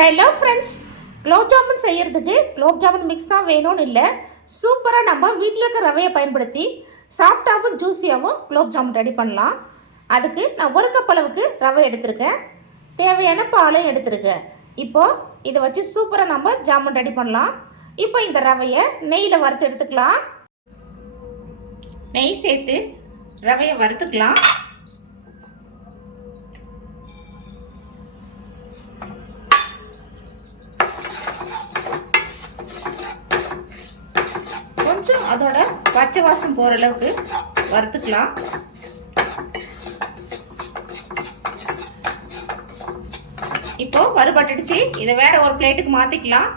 Hello friends, gulab jamun செய்கிறதுக்கு gulab jamun mix தான் வேணும்னு இல்லை. சூப்பராக நம்ம வீட்டில் இருக்க ரவையை பயன்படுத்தி சாஃப்டாகவும் ஜூஸியாகவும் குலோப் ஜாமுன் ரெடி பண்ணலாம். அதுக்கு நான் 1 கப் அளவுக்கு ரவை எடுத்திருக்கேன். தேவையான பாலையும் எடுத்திருக்கேன். இப்போது இதை வச்சு சூப்பராக நம்ம ஜாமுன் ரெடி பண்ணலாம். இப்போ இந்த ரவையை நெய்யில் வறுத்து எடுத்துக்கலாம். நெய் சேர்த்து ரவையை வறுத்துக்கலாம். கொஞ்சம் அதோட பச்சை வாசம் போகிற அளவுக்கு வறுத்துக்கலாம். இப்போ வறுபட்டுடுச்சு. இதை வேற ஒரு பிளேட்டுக்கு மாற்றிக்கலாம்.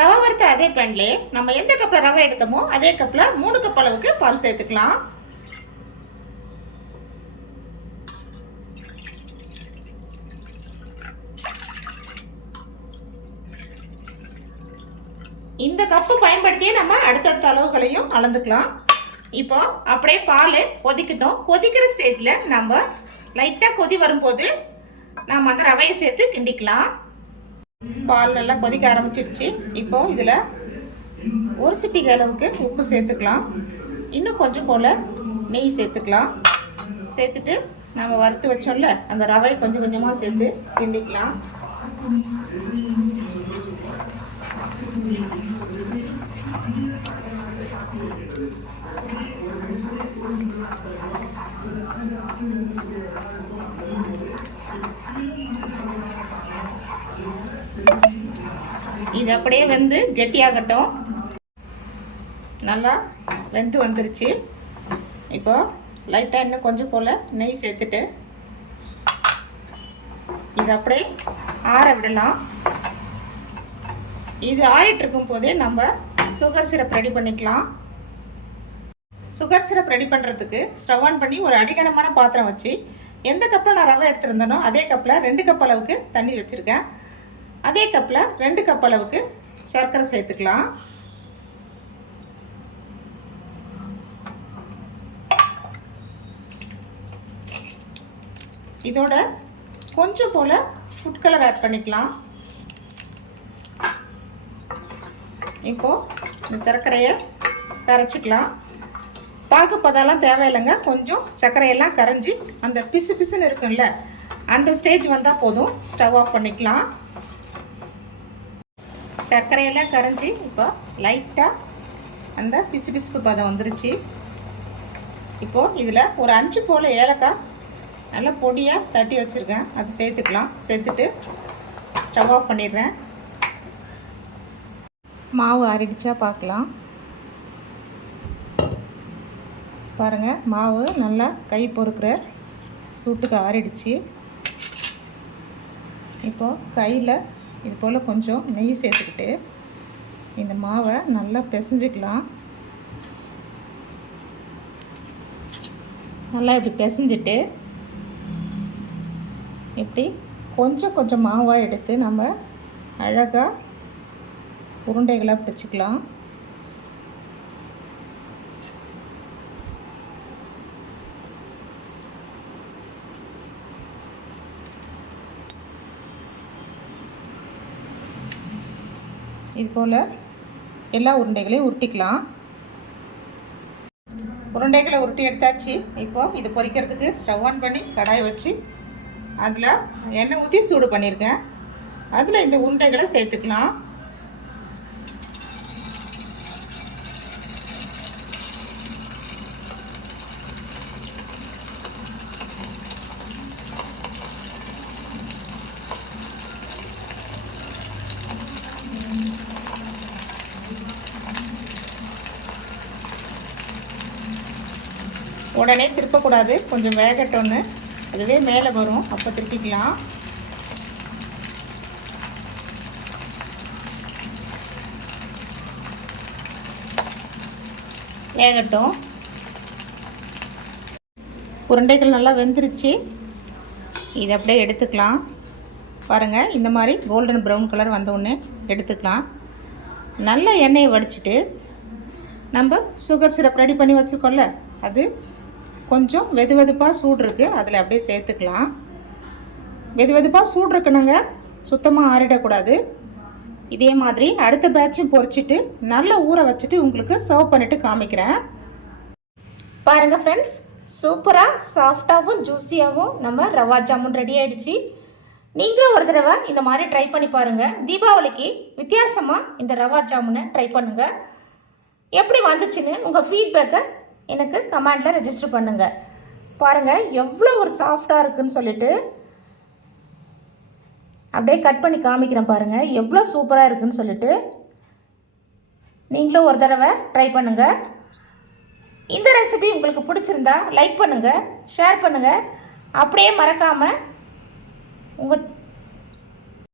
ரவை வறுத்த அதே பேன்லேயே நம்ம எந்த கப்பில் ரவை எடுத்தோமோ அதே கப்பில் 3 கப் அளவுக்கு பால் சேர்த்துக்கலாம். இந்த கப்பு பயன்படுத்தியே நம்ம அடுத்தடுத்த அளவுகளையும் அளந்துக்கலாம். இப்போ அப்படியே பால் கொதிக்கட்டும். கொதிக்கிற ஸ்டேஜில் நம்ம லைட்டாக கொதி வரும்போது நம்ம அந்த ரவையை சேர்த்து கிண்டிக்கலாம். பால் நல்லா கொதிக்க ஆரம்பிச்சிடுச்சு. இப்போ இதில் 1 சிட்டிகை அளவுக்கு உப்பு சேர்த்துக்கலாம். இன்னும் கொஞ்சம் போல் நெய் சேர்த்துக்கலாம். சேர்த்துட்டு நம்ம வறுத்து வச்சோம்ல அந்த ரவையை கொஞ்சம் கொஞ்சமாக சேர்த்து கிண்டிக்கலாம். இது அப்படியே வந்து கெட்டியாகட்டும். நல்லா வெந்து வந்துருச்சு. இப்போ லைட்டாக இன்னும் கொஞ்சம் போல் நெய் சேர்த்துட்டு இது அப்படியே ஆற விடலாம். இது ஆறிட்டு இருக்கும் போதே நம்ம சுகர் சிரப் ரெடி பண்ணிக்கலாம். சுகர் சிரப் ரெடி பண்ணுறதுக்கு ஸ்டவ் ஆன் பண்ணி ஒரு அடிகனமான பாத்திரம் வச்சு எந்த கப்பில் நான் ரவை எடுத்துருந்தேனோ அதே கப்பில் 2 கப் அளவுக்கு தண்ணி வச்சுருக்கேன். அதே கப்பில் 2 கப் அளவுக்கு சர்க்கரை சேர்த்துக்கலாம். இதோட கொஞ்சம் போல் ஃபுட் கலர் ஆட் பண்ணிக்கலாம். இப்போது இந்த சர்க்கரையை கரைச்சிக்கலாம். பாகுப்பதெல்லாம் தேவையில்லைங்க. கொஞ்சம் சர்க்கரையெல்லாம் கரைஞ்சி அந்த பிசு பிசுன்னு இருக்குல்ல அந்த ஸ்டேஜ் வந்தால் போதும். ஸ்டவ் ஆஃப் பண்ணிக்கலாம். சர்க்கரையெல்லாம் கரைஞ்சி இப்போ லைட்டாக அந்த பிசு பிசுப்பு பதம் வந்துருச்சு. இப்போது இதில் ஒரு 5 போல் ஏலக்காய் நல்லா பொடியாக தட்டி வச்சுருக்கேன். அது சேர்த்துக்கலாம். சேர்த்துட்டு ஸ்டவ் ஆஃப் பண்ணிடுறேன். மாவு ஆறிடுச்சா பார்க்கலாம். பாருங்கள், மாவு நல்லா கை பொறுக்கிற சூட்டுக்கு ஆறிடுச்சு. இப்போது கையில் இது போல் கொஞ்சம் நெய் சேர்த்துக்கிட்டு இந்த மாவை நல்லா பிசைஞ்சிக்கலாம். நல்லா இப்படி பிசைஞ்சிட்டு இப்படி கொஞ்சம் கொஞ்சம் மாவாக எடுத்து நம்ம அழகாக உருண்டைகளாக பிடிச்சிக்கலாம். இது போல் எல்லா உருண்டைகளையும் உருட்டிக்கலாம். உருண்டைகளை உருட்டி எடுத்தாச்சு. இப்போது இது பொரிக்கிறதுக்கு ஸ்டவ் ஆன் பண்ணி கடாய் வச்சு அதில் எண்ணெய் ஊற்றி சூடு பண்ணியிருக்கேன். அதில் இந்த உருண்டைகளை சேர்த்துக்கலாம். உடனே திருப்பக்கூடாது. கொஞ்சம் வேகட்டோன்னு அதுவே மேலே வரும். அப்போ திருப்பிக்கலாம். வேகட்டும். உருண்டைகள் நல்லா வெந்துருச்சு. இதை அப்படியே எடுத்துக்கலாம். பாருங்கள், இந்த மாதிரி கோல்டன் ப்ரௌன் கலர் வந்தோடனே எடுத்துக்கலாம். நல்ல எண்ணெயை வடிச்சிட்டு நம்ம சுகர் சிரப் ரெடி பண்ணி வச்சுருக்கோம்ல அது கொஞ்சம் வெது வெதுப்பாக சூடு இருக்குது, அதில் அப்படியே சேர்த்துக்கலாம். வெது வெதுப்பாக சூடு இருக்குனுங்க. சுத்தமாக ஆறிடக்கூடாது. இதே மாதிரி அடுத்த பேட்சும் பொரிச்சிட்டு நல்லா ஊற வச்சுட்டு உங்களுக்கு சர்வ் பண்ணிட்டு காமிக்கிறேன். பாருங்கள் ஃப்ரெண்ட்ஸ், சூப்பராக சாஃப்டாகவும் ஜூஸியாகவும் நம்ம ரவா ஜாமுன் ரெடி ஆகிடுச்சு. நீங்களும் ஒரு தடவை இந்த மாதிரி ட்ரை பண்ணி பாருங்கள். தீபாவளிக்கு வித்தியாசமாக இந்த ரவா ஜாமுனை ட்ரை பண்ணுங்கள். எப்படி வந்துச்சுன்னு உங்கள் ஃபீட்பேக்கை எனக்கு கமெண்டில் ரெஜிஸ்டர் பண்ணுங்கள். பாருங்கள் எவ்வளோ ஒரு சாஃப்டாக இருக்குதுன்னு சொல்லிட்டு அப்படியே கட் பண்ணி காமிக்கிறேன். பாருங்கள் எவ்வளோ சூப்பராக இருக்குதுன்னு சொல்லிட்டு நீங்களும் ஒரு தடவை ட்ரை பண்ணுங்கள். இந்த ரெசிபி உங்களுக்கு பிடிச்சிருந்தா லைக் பண்ணுங்கள், ஷேர் பண்ணுங்கள். அப்படியே மறக்காமல் உங்கள்